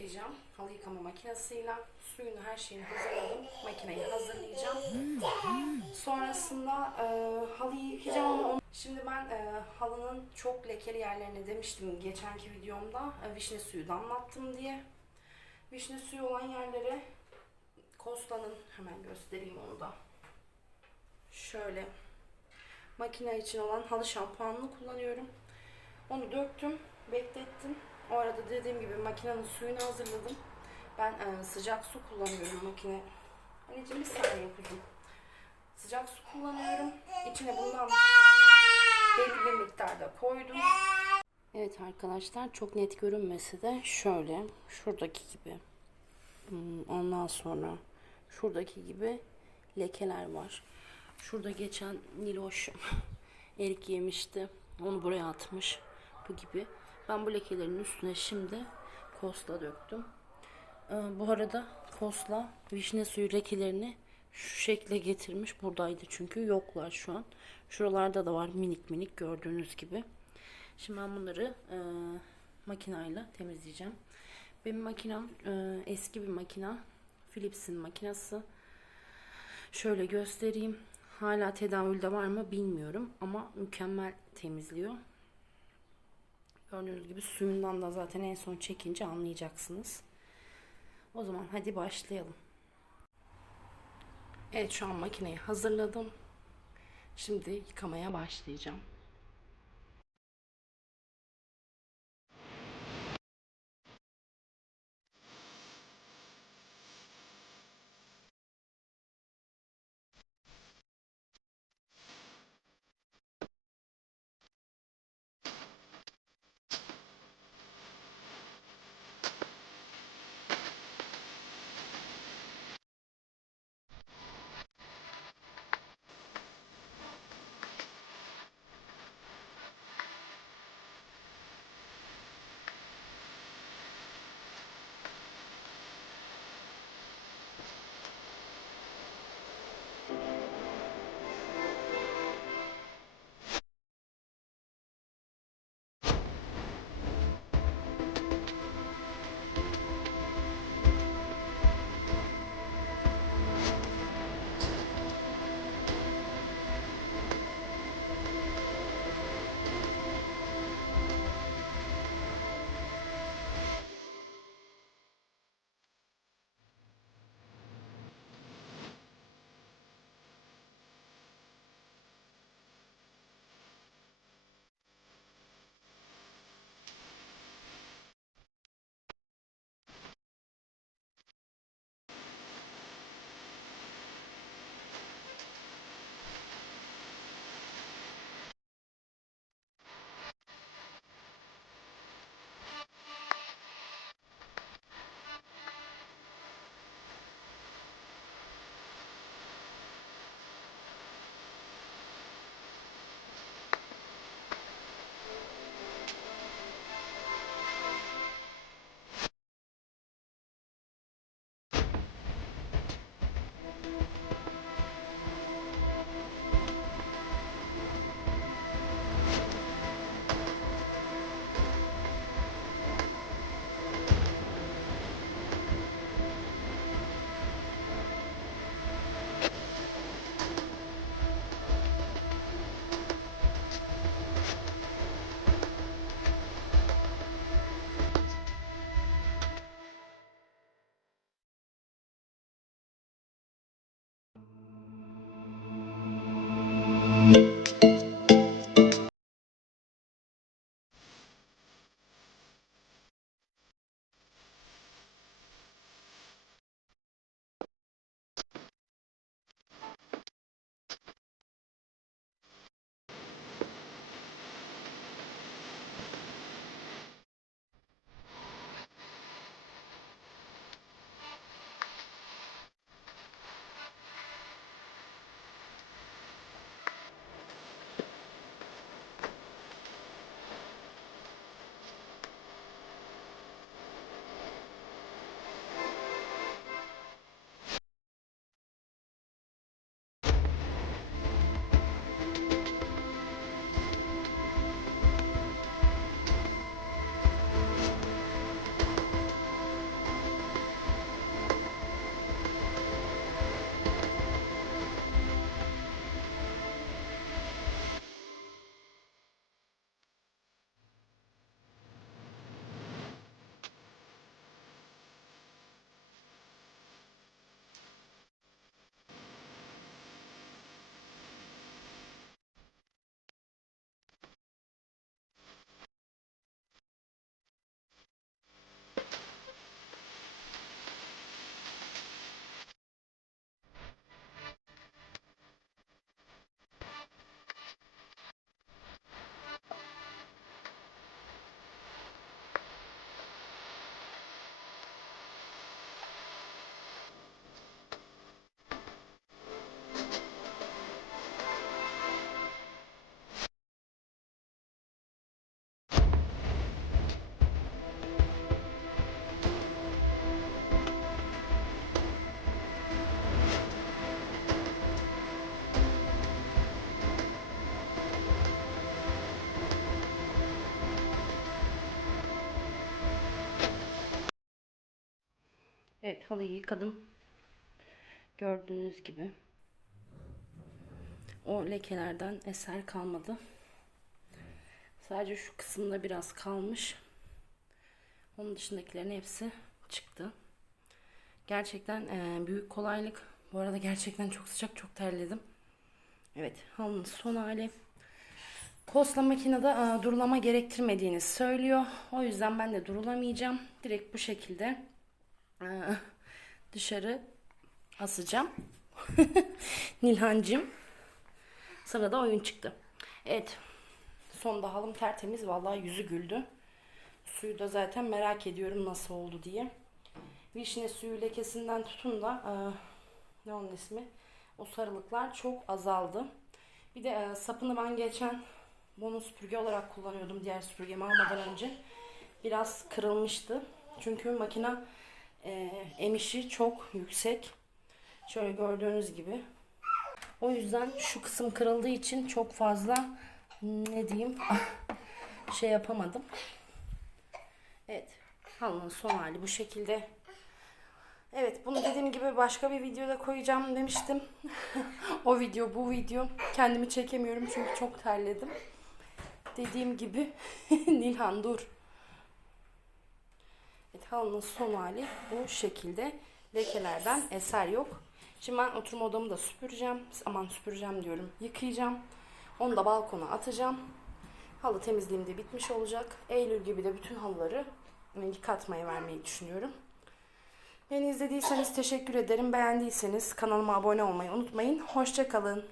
yıkayacağım. Halı yıkama makinesiyle. Suyunu her şeyini hazırladım. Makineyi hazırlayacağım. Sonrasında e, halıyı yıkayacağım ama onu... Şimdi ben e, halının çok lekeli yerlerine demiştim geçenki videomda. E, vişne suyu damlattım diye. Vişne suyu olan yerlere Kosta'nın hemen göstereyim onu da. Şöyle makine için olan halı şampuanını kullanıyorum. Onu döktüm, beklettim. O arada dediğim gibi makinenin suyunu hazırladım. Ben e, sıcak su kullanıyorum makine. Anneciğim bir saniye kuzum. Sıcak su kullanıyorum. İçine bundan belli bir miktarda koydum. Evet arkadaşlar çok net görünmesi de şöyle. Şuradaki gibi. Hmm, Ondan sonra şuradaki gibi lekeler var. Şurada geçen Niloş erik yemişti. Onu buraya atmış. Bu gibi. Ben bu lekelerin üstüne şimdi kosla döktüm. Ee, bu arada kosla vişne suyu lekelerini şu şekle getirmiş. Buradaydı çünkü yoklar şu an. Şuralarda da var minik minik gördüğünüz gibi. Şimdi ben bunları e, makinayla temizleyeceğim. Benim makinem e, eski bir makina. Philips'in makinası. Şöyle göstereyim. Hala tedavülde var mı bilmiyorum ama mükemmel temizliyor. Gördüğünüz gibi suyundan da zaten en son çekince anlayacaksınız. O zaman hadi başlayalım. Evet şu an makineyi hazırladım. Şimdi yıkamaya başlayacağım. Evet halıyı yıkadım. Gördüğünüz gibi. O lekelerden eser kalmadı. Sadece şu kısımda biraz kalmış. Onun dışındakilerin hepsi çıktı. Gerçekten eee, büyük kolaylık. Bu arada gerçekten çok sıcak, çok terledim. Evet, halının son hali. Posla makinede eee, durulama gerektirmediğini söylüyor. O yüzden ben de durulamayacağım. Direkt bu şekilde dışarı asacağım. Nilhancım. Sırada oyun çıktı. Evet. Sonda halım tertemiz. Vallahi yüzü güldü. Suyu da zaten merak ediyorum nasıl oldu diye. Vişne suyu lekesinden tutun da e, ne onun ismi? O sarılıklar çok azaldı. Bir de e, sapını ben geçen bonus süpürge olarak kullanıyordum diğer süpürgemi almadan önce. Biraz kırılmıştı. Çünkü makina e, emişi çok yüksek. Şöyle gördüğünüz gibi. O yüzden şu kısım kırıldığı için çok fazla ne diyeyim şey yapamadım. Evet. Halının son hali bu şekilde. Evet bunu dediğim gibi başka bir videoda koyacağım demiştim. o video bu video. Kendimi çekemiyorum çünkü çok terledim. Dediğim gibi Nilhan dur. Evet halının son hali bu şekilde. Lekelerden eser yok. Şimdi ben oturma odamı da süpüreceğim. Aman süpüreceğim diyorum. Yıkayacağım. Onu da balkona atacağım. Halı temizliğim de bitmiş olacak. Eylül gibi de bütün halıları yıkatmaya vermeyi düşünüyorum. Beni izlediyseniz teşekkür ederim. Beğendiyseniz kanalıma abone olmayı unutmayın. Hoşçakalın.